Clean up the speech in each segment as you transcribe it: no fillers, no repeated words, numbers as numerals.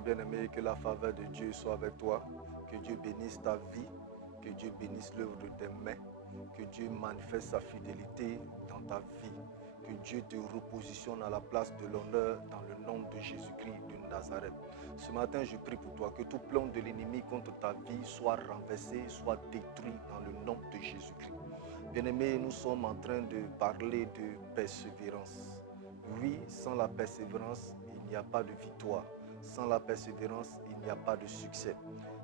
toi, bien-aimé, que la faveur de Dieu soit avec toi, que Dieu bénisse ta vie, que Dieu bénisse l'œuvre de tes mains, que Dieu manifeste sa fidélité dans ta vie, que Dieu te repositionne à la place de l'honneur dans le nom de Jésus-Christ de Nazareth. Ce matin, je prie pour toi que tout plan de l'ennemi contre ta vie soit renversé, soit détruit dans le nom de Jésus-Christ. Bien-aimés, nous sommes en train de parler de persévérance. Oui, sans la persévérance, il n'y a pas de victoire. Sans la persévérance, il n'y a pas de succès.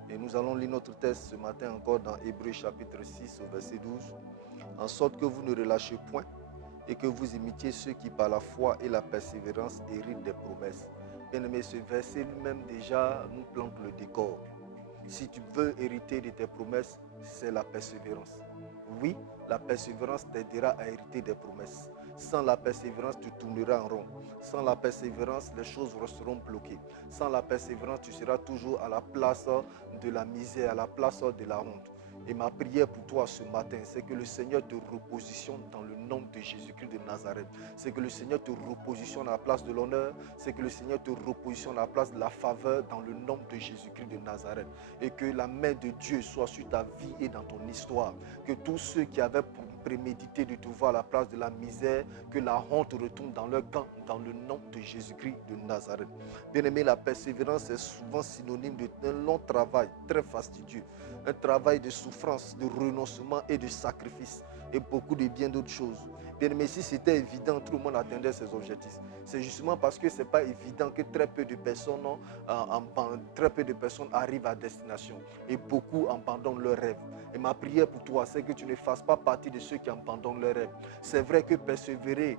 Et nous allons lire notre texte ce matin encore dans Hébreux chapitre 6 au verset 12. En sorte que vous ne relâchez point et que vous imitiez ceux qui par la foi et la persévérance héritent des promesses. Bien-aimé, ce verset lui-même déjà nous plante le décor. Si tu veux hériter de tes promesses, c'est la persévérance. Oui, la persévérance t'aidera à hériter des promesses. Sans la persévérance, tu tourneras en rond. Sans la persévérance, les choses resteront bloquées. Sans la persévérance, tu seras toujours à la place de la misère, à la place de la honte. Et ma prière pour toi ce matin, c'est que le Seigneur te repositionne dans le nom de Jésus-Christ de Nazareth. C'est que le Seigneur te repositionne à la place de l'honneur. C'est que le Seigneur te repositionne à la place de la faveur dans le nom de Jésus-Christ de Nazareth. Et que la main de Dieu soit sur ta vie et dans ton histoire. Que tous ceux qui avaient prémédité de te voir à la place de la misère, que la honte retourne dans leur camp dans le nom de Jésus-Christ de Nazareth. Bien-aimé, la persévérance est souvent synonyme d'un long travail très fastidieux. Un travail de souffrance, de renoncement et de sacrifice. Et beaucoup de bien d'autres choses. Bien-aimé, si c'était évident, tout le monde atteindrait ses objectifs. C'est justement parce que ce n'est pas évident que très peu de personnes arrivent à destination. Et beaucoup abandonnent leurs rêves. Et ma prière pour toi, c'est que tu ne fasses pas partie de ceux qui abandonnent leurs rêves. C'est vrai que persévérer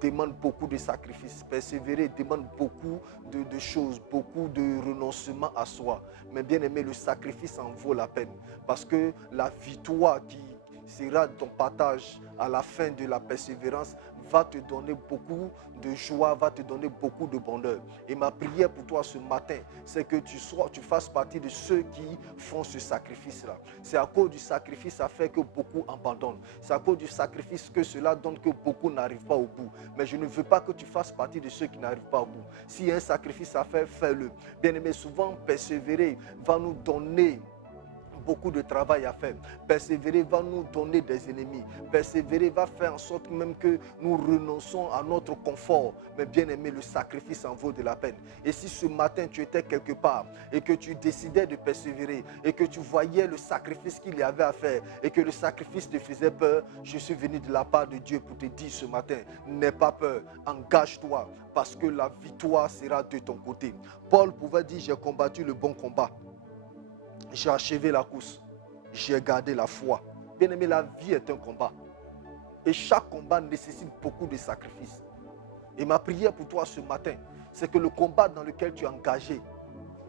demande beaucoup de sacrifices. Persévérer demande beaucoup de choses, beaucoup de renoncement à soi. Mais bien aimé, le sacrifice en vaut la peine. Parce que la victoire qui sera ton partage à la fin de la persévérance va te donner beaucoup de joie, va te donner beaucoup de bonheur. Et ma prière pour toi ce matin, c'est que tu fasses partie de ceux qui font ce sacrifice-là. C'est à cause du sacrifice à faire que beaucoup abandonnent. C'est à cause du sacrifice que cela donne que beaucoup n'arrivent pas au bout. Mais je ne veux pas que tu fasses partie de ceux qui n'arrivent pas au bout. S'il y a un sacrifice à faire, fais-le. Bien aimé, souvent persévérer va nous donner beaucoup de travail à faire. Persévérer va nous donner des ennemis. Persévérer va faire en sorte même que nous renonçons à notre confort. Mais bien aimé, le sacrifice en vaut de la peine. Et si ce matin tu étais quelque part et que tu décidais de persévérer et que tu voyais le sacrifice qu'il y avait à faire et que le sacrifice te faisait peur, je suis venu de la part de Dieu pour te dire ce matin, n'aie pas peur, engage-toi parce que la victoire sera de ton côté. Paul pouvait dire, j'ai combattu le bon combat. J'ai achevé la course. J'ai gardé la foi. Bien aimé, la vie est un combat. Et chaque combat nécessite beaucoup de sacrifices. Et ma prière pour toi ce matin, c'est que le combat dans lequel tu es engagé,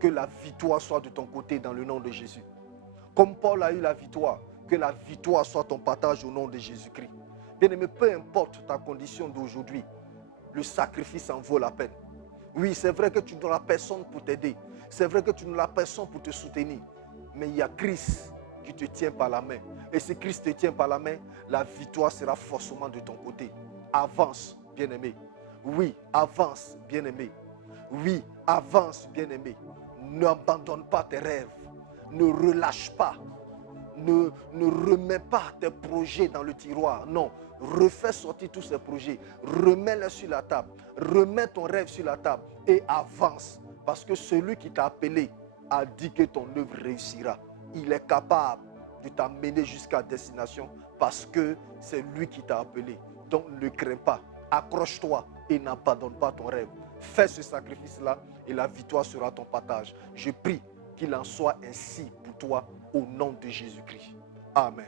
que la victoire soit de ton côté dans le nom de Jésus. Comme Paul a eu la victoire, que la victoire soit ton partage au nom de Jésus-Christ. Bien aimé, peu importe ta condition d'aujourd'hui, le sacrifice en vaut la peine. Oui, c'est vrai que tu n'auras personne pour t'aider. C'est vrai que tu n'auras personne pour te soutenir. Mais il y a Christ qui te tient par la main. Et si Christ te tient par la main, la victoire sera forcément de ton côté. Avance, bien-aimé. Oui, avance, bien-aimé. Oui, avance, bien-aimé. N'abandonne pas tes rêves. Ne relâche pas. Ne remets pas tes projets dans le tiroir. Non, refais sortir tous ces projets. Remets-les sur la table. Remets ton rêve sur la table et avance. Parce que celui qui t'a appelé a dit que ton œuvre réussira. Il est capable de t'amener jusqu'à destination parce que c'est lui qui t'a appelé. Donc ne crains pas. Accroche-toi et n'abandonne pas ton rêve. Fais ce sacrifice-là et la victoire sera ton partage. Je prie qu'il en soit ainsi pour toi au nom de Jésus-Christ. Amen.